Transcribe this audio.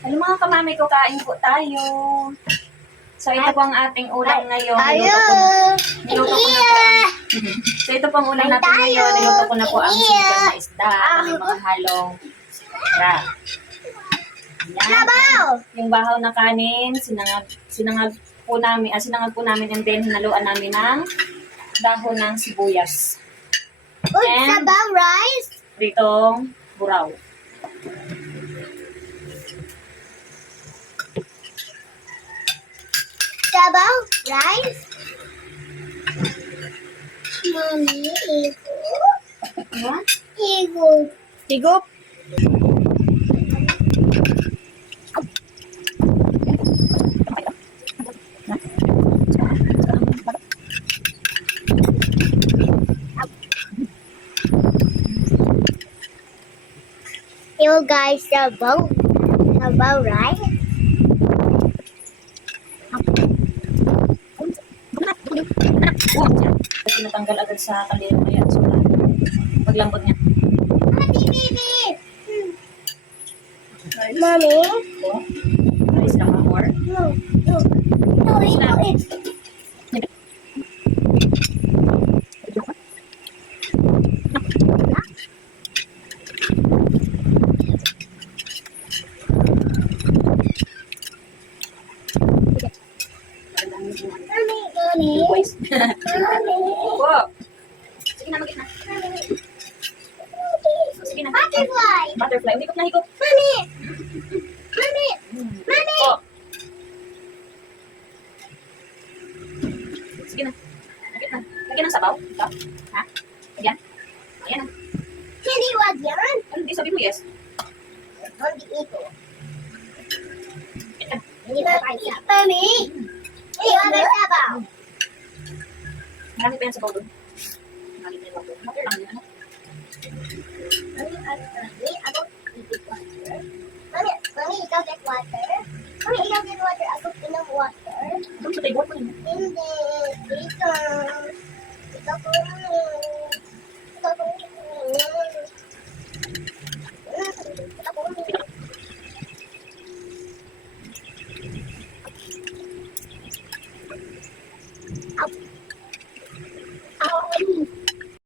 Hello mga kamami ko, kain po tayo. So ito po ang ating ulam ngayon. Niluto ko na po so ito po ang ulam natin ngayon. Niluto ko na po ang sinigang na isda. May mga halong isda. Yan. Yung bahaw na kanin, sinangag po namin and then hinaluan namin ng dahon ng sibuyas. And sabaw rice. ditong buraw. Sabaw rice. Mommy, What? Igor. Tigop. Yo guys, sabaw rice. Kasi natanggal agad sa kaldero kaya so paglambot niya. Baby. Mommy. Ito. Alis lang ang more. No, it's Mommy. Boys. Mommy. Wow. Sige na, magit na. Sige na. Butterfly. Butterfly. Higop na, higop. Mommy. Mommy. Mommy. Oh. Sige na. Magit na. Lagyan ng sabaw. Ito. Ha? Lagyan. Ayan na. Hindi wag yan. Ano, di sabi mo yes? Hindi ito. Ito. Hindi ba tayo? Mommy. Hindi ba sabaw? Marami pa yan sabaw doon. Marami pa yan sabaw. Butter lang yan. Mommy, ako get water. Mommy, ikaw get water. Mommy, ikaw get water. Ako pinang water. Doon sa table mo yun. Hindi. Dito. Ikaw po.